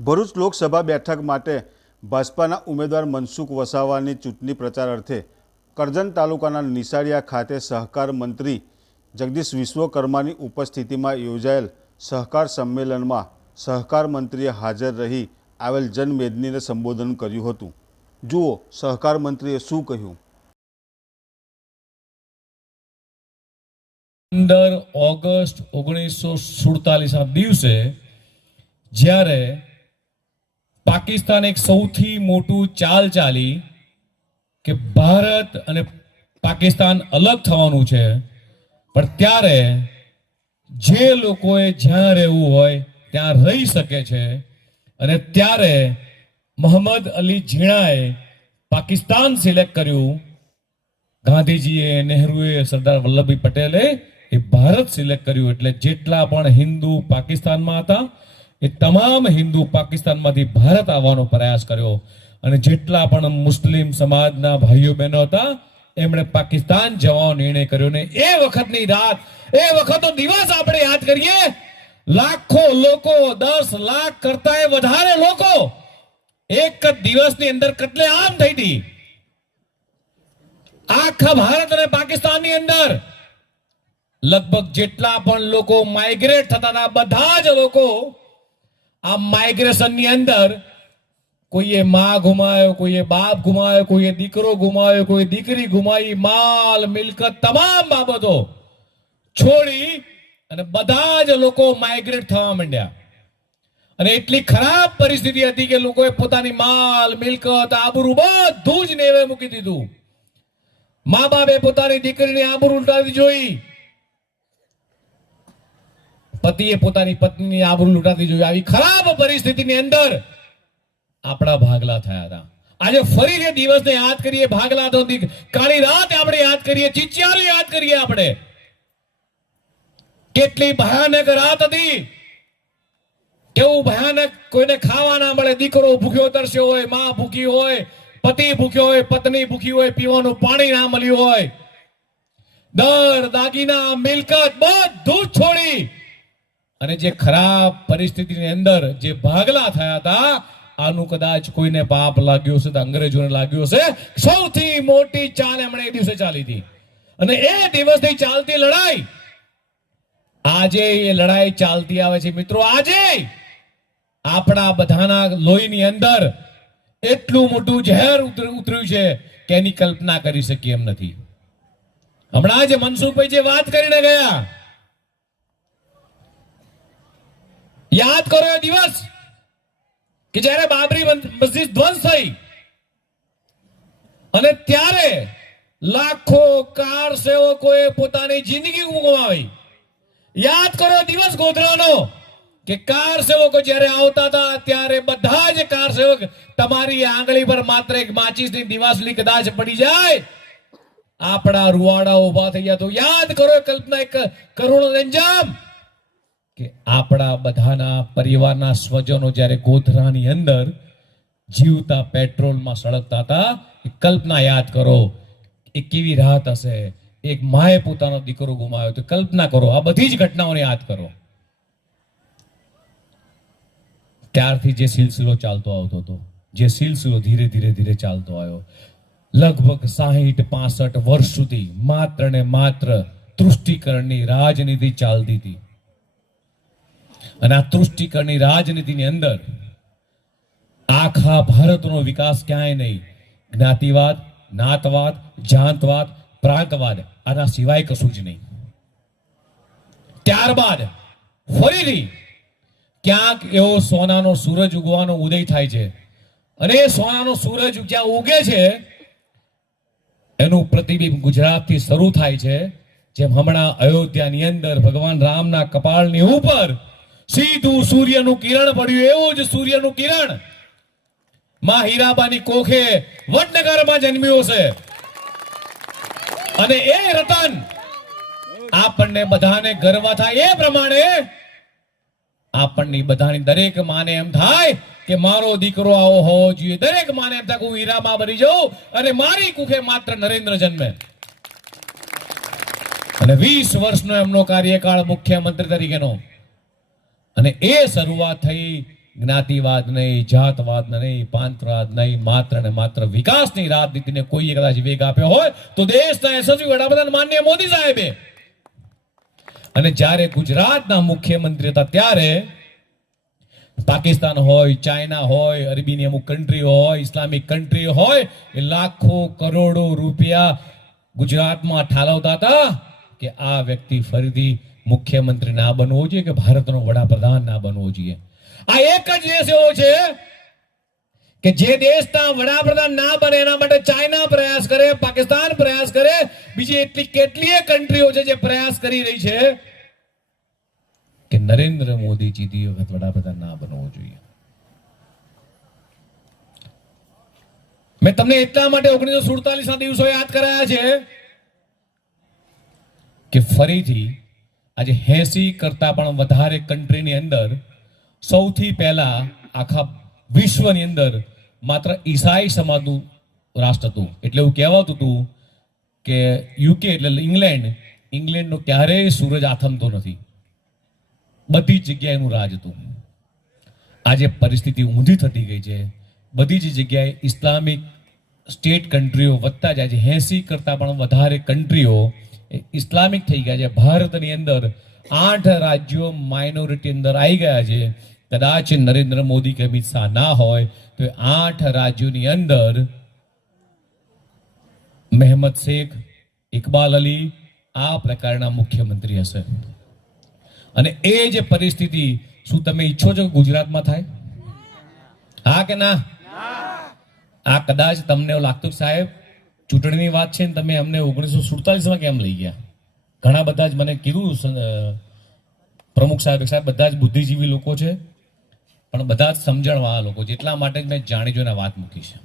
ભરૂચ લોકસભા બેઠક માટે ભાજપાના ઉમેદવાર મનસુખ વસાવાની ચૂંટણી પ્રચાર અર્થે કરજણ તાલુકાના નિશાળિયા ખાતે સહકાર મંત્રી જગદીશ વિશ્વકર્માની ઉપસ્થિતિમાં યોજાયેલ સહકાર સંમેલનમાં સહકાર મંત્રીએ હાજર રહી આવેલ જનમેદનીને સંબોધન કર્યું હતું. જુઓ, સહકાર મંત્રીએ શું કહ્યું? પંદર ઓગસ્ટ ઓગણીસો સુડતાલીસના દિવસે જ્યારે પાકિસ્તાન એક સૌથી મોટું ચાલ ચાલી કે ભારત અને પાકિસ્તાન અલગ થવાનું છે. પણ ત્યારે જે લોકોએ જ્યાં રહેવું હોય, ત્યાં રહી શકે છે. અને ત્યારે મોહમ્મદ અલી ઝીણાએ પાકિસ્તાન સિલેક્ટ કર્યું. ગાંધીજીએ, નહેરુએ, સરદાર વલ્લભભાઈ પટેલે એ ભારત સિલેક્ટ કર્યું. એટલે જેટલા પણ હિન્દુ પાકિસ્તાનમાં હતા એ તમામ હિન્દુ પાકિસ્તાનમાંથી ભારત આવવાનો પ્રયાસ કર્યો. અને જેટલા પણ મુસ્લિમ સમાજના ભાઈઓ બહેનો હતા, એમણે પાકિસ્તાન જવાનો નિર્ણય કર્યો ને એ વખતની રાત, એ વખતનો દિવસ આપણે યાદ કરીએ. લાખો લોકો, દસ લાખ કરતા વધારે લોકો એક જ દિવસની અંદર કટલે આમ થઈ હતી આખા ભારત અને પાકિસ્તાનની અંદર લગભગ જેટલા પણ લોકો માઇગ્રેટ થતા બધા જ લોકો આ માઇગ્રેશનની અંદર કોઈએ માં ગુમાયો, કોઈએ બાપ ગુમાયો, કોઈએ દીકરો ગુમાયો કોઈ દીકરી ગુમાવી માલ, મિલકત તમામ બાબતો છોડી અને બધા જ લોકો માઇગ્રેટ થવા માંડ્યા. અને એટલી ખરાબ પરિસ્થિતિ હતી કે લોકોએ પોતાની માલ, મિલકત, આબરૂ બધું જ નેવે મૂકી દીધું. મા બાપે પોતાની દીકરીની આબરૂ ઉલટાવી જોઈ. પતિએ પોતાની પત્નીની આબરૂ લૂંટાતી જોઈ આવી ખરાબ પરિસ્થિતિની અંદર આપણા ભાગલા થયા હતા. આજે ફરી જે દિવસને યાદ કરીએ, ભાગલા તો કાળી રાત આપણે યાદ કરીએ, ચિચિયારો યાદ કરીએ આપણે. કેટલી ભયાનક રાત હતી. કેવું ભયાનક કોઈને ખાવા ના મળે, દીકરો ભૂખ્યો તરસ્યો હોય, માં ભૂખી હોય, પતિ ભૂખ્યો હોય, પત્ની ભૂખી હોય, પીવાનું પાણી ના મળ્યું હોય. દર દાગીના મિલકત બધું છોડી અને જે ખરાબ પરિસ્થિતિની અંદર જે ભાગલા થયા હતા, આનું કદાચ કોઈને પાપ લાગ્યું હશે તો અંગ્રેજોને લાગ્યું હશે. સૌથી મોટી ચાલ એમણે એ દિવસે ચાલી હતી. અને એ દિવસથી ચાલતી લડાઈ, આજે એ લડાઈ ચાલતી આવે છે. મિત્રો, આજે આપણા બધાના લોહીની અંદર એટલું મોટું ઝેર ઉતર્યું છે કે એની કલ્પના કરી શકીએ એમ નથી. હમણાં જે મનસુખભાઈ જે વાત કરીને ગયા યાદ કરો એ દિવસ કે જ્યારે બાબરી મસ્જિદ ધ્વંસ થઈ અને ત્યારે લાખો કાર સેવકોએ પોતાની જિંદગી ગુમાવી. યાદ કરો દિવસ ગોધરાનો કે કાર સેવકો જ્યારે આવતા હતા ત્યારે બધા જ કાર સેવક તમારી આંગળી પર માત્ર એક માચીસની દિવાસલી કદાચ પડી જાય. આપણા રૂવાડા ઊભા થઈ ગયા તો યાદ કરો કલ્પના એક કરુણ અંજામ કે આપણા બધાના પરિવારના સ્વજનો જ્યારે ગોધરાની અંદર જીવતા પેટ્રોલમાં સળગતા હતા કલ્પના યાદ કરો, એ કેવી રાહત હશે? એક માએ પોતાનો દીકરો ગુમાવ્યો તો કલ્પના કરો, આ બધી જ ઘટનાઓને યાદ કરો. ત્યારથી જે સિલસિલો ચાલતો આવતો હતો, જે સિલસિલો ધીરે ધીરે ધીરે ચાલતો આવ્યો. લગભગ સાહીઠ, પાસઠ વર્ષ સુધી માત્ર ને માત્ર તૃષ્ટિકરણની રાજનીતિ ચાલતી હતી. અને આ તૃષ્ટિકરણની રાજનીતિની અંદર આખા ભારતનો વિકાસ ક્યાંય નહીં. જ્ઞાતિવાદ, નાતવાદ, જાંતવાદ, પ્રાંતવાદ, આના સિવાય કશું જ નહીં. ત્યારબાદ ફરીથી ક્યાંક એવો સોનાનો સૂરજ ઉગવાનો ઉદય થાય છે. અને એ સોનાનો સૂરજ જ્યાં ઉગે છે? એનું પ્રતિબિંબ ગુજરાતથી શરૂ થાય છે. જેમ હમણાં અયોધ્યાની અંદર ભગવાન રામના કપાળની ઉપર સીધું સૂર્યનું કિરણ પડ્યું, એવું જ સૂર્યનું કિરણ. માં હીરાબાની કોખે વડનગરમાં જન્મ્યો છે. અને એ રતન આપણને બધાને ગર્વ થાય એ પ્રમાણે આપણની બધાની દરેક માને એમ થાય કે મારો દીકરો આવો હોવો જોઈએ. દરેક માને એમ થાય હું હીરામાં બની જાઉં અને મારી કુખે માત્ર નરેન્દ્ર જન્મે. અને વીસ વર્ષનો એમનો કાર્યકાળ મુખ્યમંત્રી તરીકેનો. અને એ શરૂઆત થઈ. જ્ઞાતિવાદ નહીં, જાતવાદ નહીં પાંતવાદ નહીં, માત્ર ને માત્ર વિકાસની રાજનીતિને કોઈએ કદાચ વેગ આપ્યો હોય તો દેશના યશસ્વી વડાપ્રધાન માન્ય મોદી સાહેબે. અને જ્યારે ગુજરાતના મુખ્યમંત્રી હતા ત્યારે પાકિસ્તાન હોય, ચાઇના હોય, અરબીની અમુક કન્ટ્રી હોય, ઇસ્લામિક કન્ટ્રી હોય, એ લાખો કરોડો રૂપિયા ગુજરાતમાં ઠાલવતા હતા કે આ વ્યક્તિ ફરીથી મુખ્યમંત્રી ના બનવો જોઈએ કે ભારતનો વડાપ્રધાન ના બનવો જોઈએ? આ એક જ દેશ એવો છે કે જે દેશના વડાપ્રધાન ના બને એના માટે ચાઇના પ્રયાસ કરે, પાકિસ્તાન પ્રયાસ કરે, બીજી એટલી કેટલીય કન્ટ્રીઓ છે જે પ્રયાસ કરી રહી છે કે નરેન્દ્ર મોદી જીતી વખત વડાપ્રધાન ના બનવો જોઈએ. મેં તમને એટલા માટે ઓગણીસો સુડતાલીસ ના દિવસો યાદ કરાયા છે કે ફરીથી આજે એસી કરતા પણ વધારે કન્ટ્રીની અંદર સૌથી પહેલા આખા વિશ્વની અંદર માત્ર ઈસાઈ સમાજનું રાષ્ટ્ર હતું. એટલે એવું કહેવાતું હતું કે યુકે એટલે ઇંગ્લેન્ડ, ઇંગ્લેન્ડનો ક્યારેય સૂરજ આથમતો નથી. બધી જગ્યાએ એનું રાજ હતું. આજે પરિસ્થિતિ ઊંધી થતી ગઈ છે. બધી જ જગ્યાએ ઇસ્લામિક સ્ટેટ કન્ટ્રીઓ વધતા જાય છે. એસી કરતાં પણ વધારે કન્ટ્રીઓ ઇસ્લામિક થઈ ગયા છે. ભારતની અંદર આઠ રાજ્યો માઇનોરિટી અંદર આવી ગયા છે. કદાચ નરેન્દ્ર મોદી કે અમિત શાહ ના હોય તો આઠ રાજ્યોની અંદર મહેમદ શેખ ઇકબાલ અલી આ પ્રકારના મુખ્યમંત્રી હશે. અને એ જે પરિસ્થિતિ શું તમે ઈચ્છો છો ગુજરાતમાં થાય? હા કે ના? આ કદાચ તમને એવું લાગતું સાહેબ ચૂંટણીની વાત છે ને તમે અમને ઓગણીસો સુડતાલીસમાં કેમ લઈ ગયા? ઘણા બધા જ મને કીધું પ્રમુખ સાહેબ સાહેબ, બધા જ બુદ્ધિજીવી લોકો છે, પણ બધા જ સમજણવાળા લોકો છે. એટલા માટે જ મેં જાણી જોઈને વાત મૂકી છે.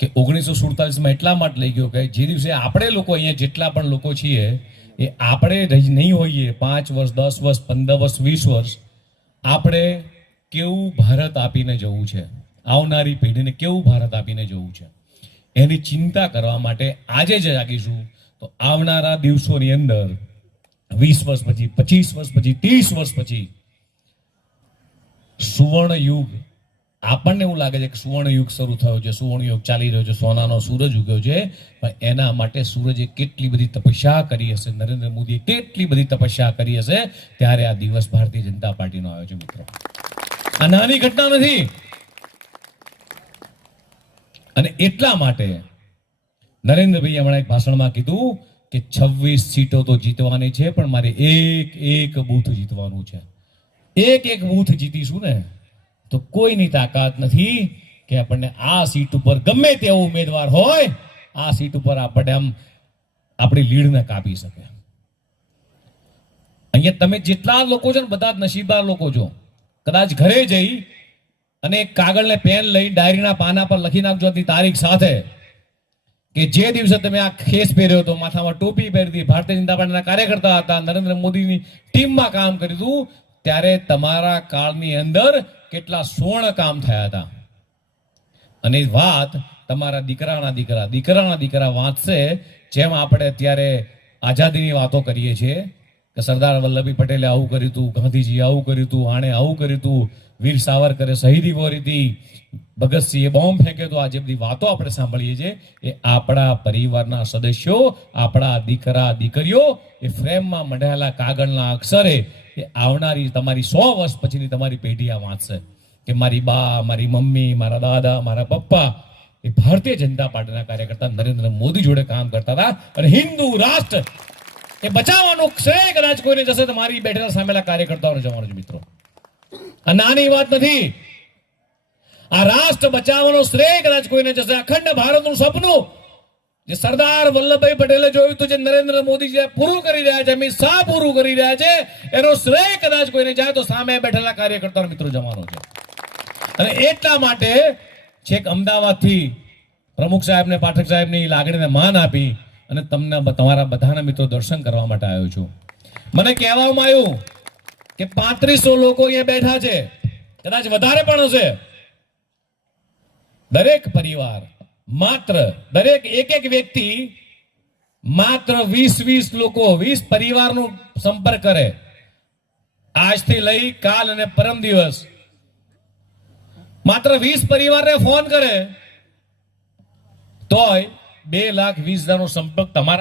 કે ઓગણીસો સુડતાલીસમાં એટલા માટે લઈ ગયો કે જે દિવસે આપણે લોકો અહીંયા જેટલા પણ લોકો છીએ, એ આપણે રહી નહીં હોઈએ, પાંચ વર્ષ, દસ વર્ષ, પંદર વર્ષ, વીસ વર્ષ, આપણે કેવું ભારત આપીને જવું છે? આવનારી પેઢીને કેવું ભારત આપીને જવું છે? એની ચિંતા કરવા માટે આજે જ જાગીશું તો આવનારા દિવસોની અંદર વીસ વર્ષ પછી, પચીસ વર્ષ પછી, ત્રીસ વર્ષ પછી સુવર્ણ યુગ આપણને એવું લાગે છે કે સુવર્ણ યુગ શરૂ થયો છે સુવર્ણ યુગ ચાલી રહ્યો છે, સોનાનો સૂરજ ઉગ્યો છે, પણ એના માટે સૂરજે કેટલી બધી તપસ્યા કરી હશે, નરેન્દ્ર મોદીએ કેટલી બધી તપસ્યા કરી હશે, ત્યારે આ દિવસ ભારતીય જનતા પાર્ટીનો આવ્યો છે મિત્રો. આ નાની ઘટના નથી. અને એટલા માટે નરેન્દ્રભાઈએ હમણાં એક ભાષણમાં કીધું કે છવ્વીસ સીટો તો જીતવાની છે, પણ મારે એક એક બૂથ જીતવાનું છે. એક એક બૂથ જીતીશું ને, તો કોઈની તાકાત નથી કે આપણને આ સીટ ઉપર ગમે તેવો ઉમેદવાર હોય, આ સીટ ઉપર આપણે આમ આપણી લીડને કાપી શકે. અહીંયા તમે જેટલા લોકો છો ને, બધા જ નસીબદાર લોકો છો. કદાચ ઘરે જઈ અને એક કાગળ ને પેન લઈ ડાયરીના પાના પર લખી નાખજો તારીખ સાથે, કે જે દિવસે તમે આ ખેસ પહેર્યો હતો, માથામાં ટોપી પહેરી ભારતીય જનતા પાર્ટીના કાર્યકર્તા હતા, નરેન્દ્ર મોદીની ટીમમાં કામ કર્યું હતું, ત્યારે તમારા કાળની અંદર કેટલા સુવર્ણ કામ થયા હતા. અને વાત તમારા દીકરાના દીકરા દીકરાના દીકરા વાંચશે, જેમ આપણે અત્યારે આઝાદીની વાતો કરીએ છીએ, કે સરદાર વલ્લભભાઈ પટેલે આવું કર્યું હતું, ગાંધીજીએ આવું કર્યું હતું, આણે આવું કર્યું હતું વીર સાવરકરે શહીદી વોરી હતી ભગતસિંહે બોમ્બ ફેંક્યો તો આ બધી વાતો આપણે સાંભળીએ છીએ એ આપણા પરિવારના સદસ્યો, આપણા દીકરા, દીકરીઓ એ ફ્રેમમાં મંડાયેલા કાગળના અક્ષરે એ આવનારી તમારી સો વર્ષ પછીની તમારી પેઢી આ વાંચશે. કે મારી બા, મારી મમ્મી, મારા દાદા, મારા પપ્પા એ ભારતીય જનતા પાર્ટીના કાર્યકર્તા નરેન્દ્ર મોદી જોડે કામ કરતા હતા અને હિન્દુ રાષ્ટ્ર એ બચાવવાનો શ્રેય કદાચ કોઈને જશે તો મારી બેઠેલા સામેલા કાર્યકર્તાઓને જવાનો છે મિત્રો. આ નાની વાત નથી. આ રાષ્ટ્ર બચાવવાનો શ્રેય કદાચ કોઈને જશે. અખંડ ભારતનું સપનું જે સરદાર વલ્લભભાઈ પટેલે જોયું હતું, જે નરેન્દ્ર મોદી પૂરું કરી રહ્યા છે, અમિત શાહ પૂરું કરી રહ્યા છે, એનો શ્રેય કદાચ કોઈને જાય તો સામે બેઠેલા કાર્યકર્તા મિત્રો જવાનો છે. અને એટલા માટે છેક અમદાવાદથી પ્રમુખ સાહેબને, પાઠક સાહેબની લાગણીને માન આપી અને તમને તમારા બધાના મિત્રો દર્શન કરવા માટે આવ્યો છું. મને કહેવામાં આવ્યું કે પાંત્રીસો લોકો અહીંયા બેઠા છે. કદાચ વધારે પણ હશે. દરેક પરિવાર, માત્ર, દરેક એક એક વ્યક્તિ માત્ર વીસ વીસ લોકો, વીસ પરિવારનો સંપર્ક કરે. આજથી લઈ કાલ અને પરમ દિવસ. માત્ર વીસ પરિવારને ફોન કરે. તોય બે લાખ વીસ હજારનો સંપર્ક તમારા